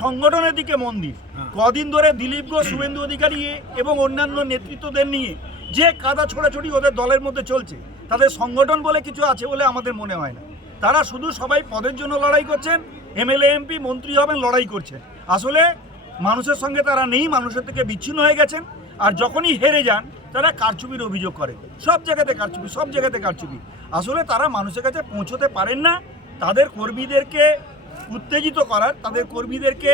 সংগঠনের দিকে মন দিন কদিন ধরে দিলীপ ঘোষ শুভেন্দু অধিকারী এবং অন্যান্য নেতৃত্বদের নিয়ে যে কাদা ছোড়াছড়ি ওদের দলের মধ্যে চলছে তাদের সংগঠন বলে কিছু আছে বলে আমাদের মনে হয় না। তারা শুধু সবাই পদের জন্য লড়াই করছেন এমএলএ এমপি মন্ত্রী হবেন লড়াই করছেন। আসলে মানুষের সঙ্গে তারা নেই মানুষের থেকে বিচ্ছিন্ন হয়ে গেছেন আর যখনই হেরে যান তারা কারচুপির অভিযোগ করে। সব জায়গাতে কারচুপি সব জায়গাতে কারচুপি। আসলে তারা মানুষের কাছে পৌঁছতে পারেন না তাদের কর্মীদেরকে উত্তেজিত করার, তাদের কর্মীদেরকে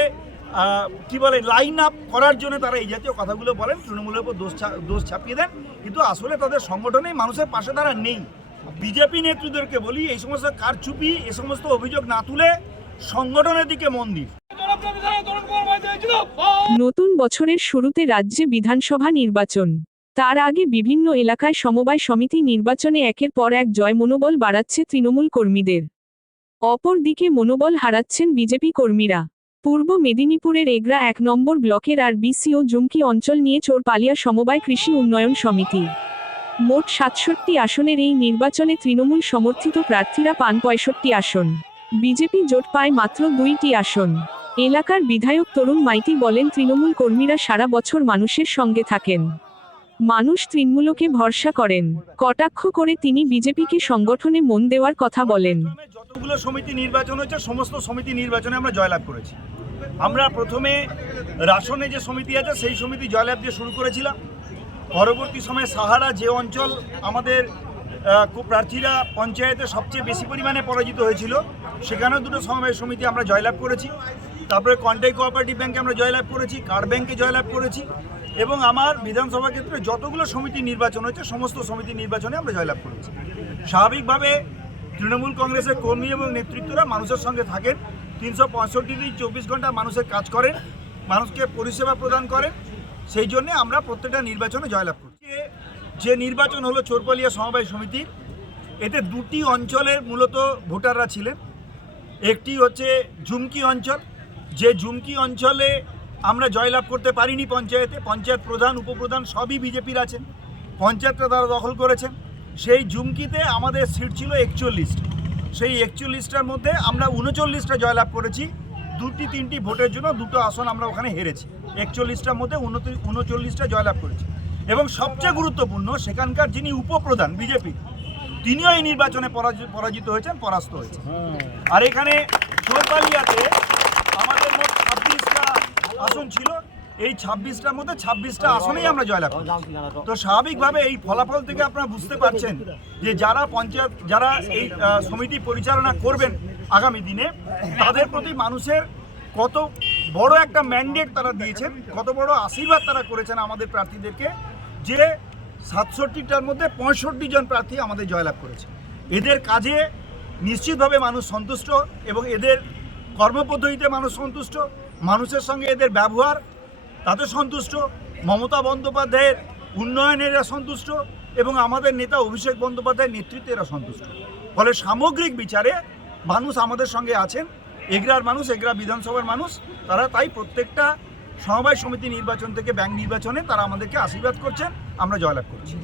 কি বলে লাইন আপ করার জন্য তারা এই জাতীয় কথাগুলো বলেন, তৃণমূলের উপর দোষ দোষ ছাপিয়ে দেন। কিন্তু আসলে তাদের সংগঠনেই মানুষের পাশে তারা নেই। বিজেপি নেতৃত্বদেরকে বলি, এই সমস্ত কারচুপি, এ সমস্ত অভিযোগ না তুলে সংগঠনের দিকে মন দিন। নতুন বছরের শুরুতে রাজ্যে বিধানসভা নির্বাচন। তার আগে বিভিন্ন এলাকায় সমবায় সমিতি নির্বাচনে একের পর এক জয় মনোবল বাড়াচ্ছে তৃণমূল কর্মীদের। অপরদিকে মনোবল হারাচ্ছেন বিজেপি কর্মীরা। পূর্ব মেদিনীপুরের এগরা এক নম্বর ব্লকের আর বিসি ও জুমকি অঞ্চল নিয়ে চোরপালিয়া সমবায় কৃষি উন্নয়ন সমিতি। মোট সাতষট্টি আসনের এই নির্বাচনে তৃণমূল সমর্থিত প্রার্থীরা পান পঁয়ষট্টি আসন। বিজেপি জোট পায় মাত্র দুইটি আসন। এলাকার বিধায়ক তরুণ মাইতি বলেন, তৃণমূল কর্মীরা সারা বছর মানুষের সঙ্গে থাকেন। মানুষ তৃণমূলকে ভরসা করেন। কটাক্ষ করে তিনি বিজেপিকে সংগঠনে মন দেওয়ার কথা বলেন। যতগুলো সমিতি নির্বাচন হয়েছে, সমস্ত সমিতি নির্বাচনে আমরা জয়লাভ করেছি। আমরা প্রথমে রাসনে যে সমিতি আছে, সেই সমিতি জয়লাভ দিয়ে শুরু করেছিলাম। পরবর্তী সময়ে সাহারা যে অঞ্চল আমাদের প্রার্থীরা পঞ্চায়েতে সবচেয়ে বেশি পরিমাণে পরাজিত হয়েছিল, সেখানেও দুটো সমবায় সমিতি আমরা জয়লাভ করেছি। তারপরে কন্টাই কোঅপারেটিভ ব্যাংকে আমরা জয়লাভ করেছি, কার্ড ব্যাংকে জয়লাভ করেছি। এবং আমার বিধানসভা ক্ষেত্রে যতগুলো সমিতি নির্বাচন হয়েছে, সমস্ত সমিতি নির্বাচনে আমরা জয়লাভ করেছি। স্বাভাবিকভাবে তৃণমূল কংগ্রেসের কর্মী এবং নেতৃত্বরা মানুষের সঙ্গে থাকেন। তিনশো পঁয়ষট্টি দিন চব্বিশ ঘণ্টা মানুষের কাজ করেন, মানুষকে পরিষেবা প্রদান করেন। সেই জন্য আমরা প্রত্যেকটা নির্বাচনে জয়লাভ করি যে- নির্বাচন হলো চোরপালিয়া সমবায় সমিতির এতে দুটি অঞ্চলের মূলত ভোটাররা ছিলেন। একটি হচ্ছে ঝুমকি অঞ্চল। যে ঝুমকি অঞ্চলে আমরা জয়লাভ করতে পারিনি পঞ্চায়েতে। পঞ্চায়েত প্রধান উপপ্রধান সবই বিজেপির আছেন। পঞ্চায়েতটা তারা দখল করেছেন। সেই ঝুমকিতে আমাদের সিট ছিল একচল্লিশটা সেই একচল্লিশটার মধ্যে আমরা উনচল্লিশটা জয়লাভ করেছি। দুটি তিনটি ভোটের জন্য দুটো আসন আমরা ওখানে হেরেছি। একচল্লিশটার মধ্যে উনচল্লিশটা জয়লাভ করেছি। এবং সবচেয়ে গুরুত্বপূর্ণ সেখানকার যিনি উপপ্রধান বিজেপি তিনিও এই নির্বাচনে পরাজি- পরাজিত হয়েছেন পরাস্ত হয়েছেন। আর এখানে চোরপালিয়াতে আমাদের মোট ছাব্বিশটা আসন ছিল এই ছাব্বিশটার মধ্যে ছাব্বিশটা আসনেই আমরা জয়লাভ তো স্বাভাবিকভাবে এই ফলাফল থেকে আপনারা বুঝতে পারছেন যে যারা পঞ্চায়েত যারা এই সমিতি পরিচালনা করবেন আগামী দিনে তাদের প্রতি মানুষের কত বড় একটা ম্যান্ডেট তারা দিয়েছেন কত বড় আশীর্বাদ তারা করেছেন আমাদের প্রার্থীদেরকে যে সাতষট্টিটার মধ্যে পঁয়ষট্টি জন প্রার্থী আমাদের জয়লাভ করেছে। এদের কাজে নিশ্চিতভাবে মানুষ সন্তুষ্ট এবং এদের কর্মপদ্ধতিতে মানুষ সন্তুষ্ট। মানুষের সঙ্গে এদের ব্যবহার, তাতে সন্তুষ্ট। মমতা বন্দ্যোপাধ্যায়ের উন্নয়নে এরা সন্তুষ্ট এবং আমাদের নেতা অভিষেক বন্দ্যোপাধ্যায়ের নেতৃত্বে এরা সন্তুষ্ট। ফলে সামগ্রিক বিচারে মানুষ আমাদের সঙ্গে আছেন। এগরার মানুষ, এগরা বিধানসভার মানুষ, তারা তাই প্রত্যেকটা সমবায় সমিতি নির্বাচন থেকে ব্যাংক নির্বাচনে তারা আমাদেরকে আশীর্বাদ করছেন। আমরা জয়লাভ করছি।